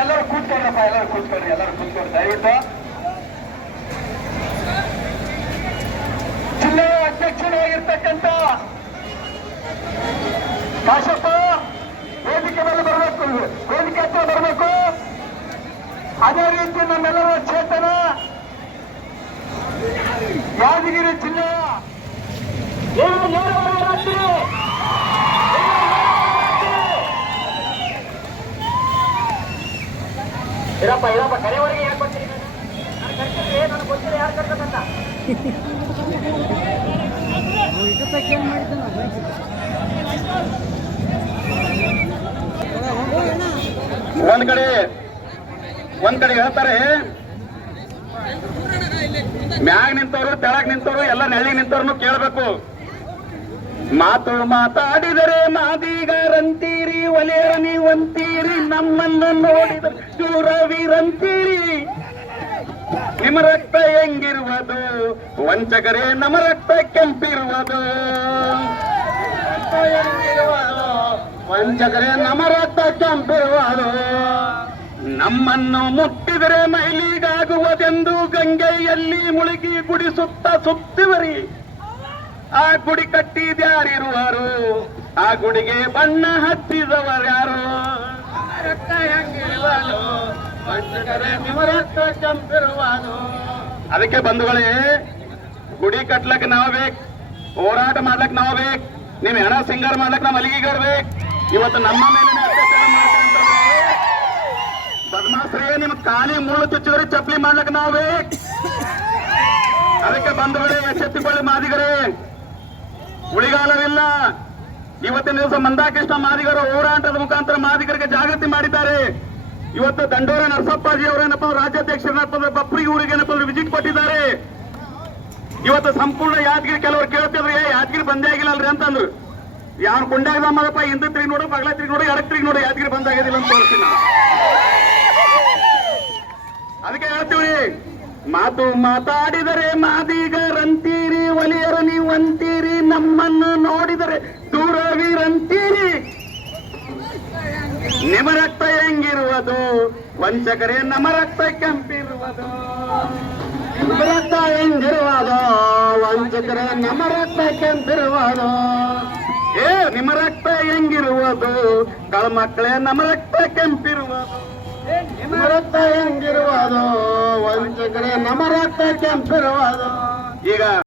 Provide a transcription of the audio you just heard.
ಎಲ್ಲರೂ ಕೂತ್ಕೊಳ್ರಪ್ಪ, ಎಲ್ಲರೂ ಕೂತ್ಕೊಳ್ರಿ, ಎಲ್ಲರೂ ಕೂತ್ಕೊಳ್ರಿ ದಯವಿಟ್ಟು. ಜಿಲ್ಲಾ ಅಧ್ಯಕ್ಷರಾಗಿರ್ತಕ್ಕಂಥ ಕಾಶಪ್ಪ ವೇದಿಕೆ ಮೇಲೆ ಬರಬೇಕು, ವೇದಿಕೆ ಹತ್ರ ಬರಬೇಕು. ಅದೇ ರೀತಿ ನಮ್ಮೆಲ್ಲರ ಚೇತನ ಯಾದಗಿರಿ ಜಿಲ್ಲೆ ಇರಪ್ಪ ಇರಪ್ಪ ಕರೆಯವರೆಗೆ ಯಾಕೆ ಬರ್ತೀರಿ? ನನಗೆ ಗೊತ್ತಿಲ್ಲ ಯಾರು ಕರ್ಕೊಂಡ. ಒಂದ್ ಕಡೆ ಹೇಳ್ತಾರೆ, ಮ್ಯಾಗ್ ನಿಂತವರು ತೆಳಗ್ ನಿಂತವರು ಎಲ್ಲ ನೆಳ್ಳಿಗೆ ನಿಂತವ್ರನ್ನು ಕೇಳಬೇಕು. ಮಾತು ಮಾತಾಡಿದರೆ ಮಾದಿಗರಂತೀರಿ, ಒಲೆಯರ ನೀವಂತೀರಿ, ನಮ್ಮನ್ನು ನೋಡಿದರೆ ಶೂರವೀರಂತೀರಿ. ನಿಮ್ಮ ರಕ್ತ ಹೆಂಗಿರುವುದು ವಂಚಕರೇ, ನಮ್ಮ ರಕ್ತ ಕೆಂಪಿರುವುದು. ವಂಚಕರೇ, ನಮ್ಮ ರಕ್ತ ಕೆಂಪಿರುವುದು. ನಮ್ಮನ್ನು ಮುಟ್ಟಿದರೆ ಮೈಲಿಗಾಗುವುದೆಂದು ಗಂಗೆಯಲ್ಲಿ ಮುಳುಗಿ ಗುಡಿ ಸುತ್ತಿವರಿ. ಆ ಗುಡಿ ಕಟ್ಟಿದ್ಯಾರಿರುವರು, ಆ ಗುಡಿಗೆ ಬಣ್ಣ ಹಚ್ಚಿದವರ್ಯಾರು. ರಕ್ತ ಹೆಂಗಿರುವುದು ವಂಚಕರೇ, ನಿಮ್ಮ ರಕ್ತ ಕೆಂಪಿರುವುದು. ಅದಕ್ಕೆ ಬಂಧುಗಳೇ, ಗುಡಿ ಕಟ್ಲಕ್ ನಾವ್ ಬೇಕು, ಹೋರಾಟ ಮಾಡ್ಲಕ್ ನಾವ್ ಬೇಕು, ನಿಮ್ ಹೆಣ ಸಿಂಗಾರ ಮಾಡ್ಲಕ್ ನಾವ್ ಅಲ್ಲಿಗೆ ಬೇಕು. ಇವತ್ತು ನಮ್ಮ ಮೇಲೆ ಅತ್ಯಾಚಾರ ಮಾಡ್ತಾರೆ ಬದಮಾಸ್ರೇ, ನಿಮ್ ಖಾಲಿ ಮುಳ್ಳು ಚುಚ್ಚಿದ್ರೆ ಚಪ್ಪಲಿ ಮಾಡ್ಲಕ್ ನಾವ್ ಬೇಕು. ಅದಕ್ಕೆ ಬಂಧುಗಳೇ, ಎಚ್ಚೆತ್ತುಕೊಳ್ಳಿ ಮಾದಿಗರೇ, ಉಳಿಗಾಲವಿಲ್ಲ. ಇವತ್ತಿನ ದಿವಸ ಮಂದಾಕೃಷ್ಣ ಮಾದಿಗರ ಹೋರಾಟದ ಮುಖಾಂತರ ಮಾದಿಗರಿಗೆ ಜಾಗೃತಿ ಮಾಡಿದ್ದಾರೆ. ಇವತ್ತು ದಂಡೋರ ನರಸಪ್ಪಾಜಿ ಅವರೇನಪ್ಪ ರಾಜ್ಯಾಧ್ಯಕ್ಷರಪ್ಪ ಬಪ್ರಿಗೆ ಊರಿಗೆ ಏನಪ್ಪ ವಿಸಿಟ್ ಕೊಟ್ಟಿದ್ದಾರೆ. ಇವತ್ತು ಸಂಪೂರ್ಣ ಯಾದಗಿರಿ ಕೆಲವರು ಕೇಳ್ತಿದ್ರು, ಯಾದಗಿರಿ ಬಂದೇ ಆಗಿಲ್ಲ ಅಲ್ರಿ ಅಂತಂದ್ರು. ಯಾರು ಕೊಂಡಾಗದ ಮಾಡಪ್ಪ, ಹಿಂದೆ ತಿರುಗಿ ನೋಡು, ಬಗಲ ತಿರುಗಿ ನೋಡು, ಎಡಕ್ ತಿರುಗಿ ನೋಡು, ಯಾದಗಿರಿ ಬಂದಾಗಿಲ್ಲ ಅಂತ ತೋರಿಸ್ತೀನಿ. ಅದಕ್ಕೆ ಹೇಳ್ತೀವಿ, ಮಾತು ಮಾತಾಡಿದರೆ ಮಾದಿಗರಂತೀರಿ, ಒಲಿಯರ ನೀವಂತೀರಿ, ನಮ್ಮನ್ನು ನೋಡಿದರೆ ದೂರವೀರಂತೀರಿ. ನಿಮ್ಮ ರಕ್ತ ಹೆಂಗಿರುವುದು ವಂಚಕರೇ, ನಮ್ಮ ರಕ್ತ ಕೆಂಪಿರುವುದು. ನಿಮ್ಮ ರಕ್ತ ಹೆಂಗಿರುವುದು ವಂಚಕರೇ, ನಮ್ಮ ರಕ್ತ ಕೆಂಪಿರುವುದು. ನಿಮ್ಮ ರಕ್ತ ಹೆಂಗಿರುವುದು ಕಳ್ಮಕ್ಕಳೇ, ನಮ್ಮ ರಕ್ತ ಕೆಂಪಿರುವುದು. ನಿಮ್ಮ ರಕ್ತ ಹೆಂಗಿರುವುದು ವಂಚಕರೇ, ನಮ್ಮ ರಕ್ತ ಕೆಂಪಿರುವುದು. ಈಗ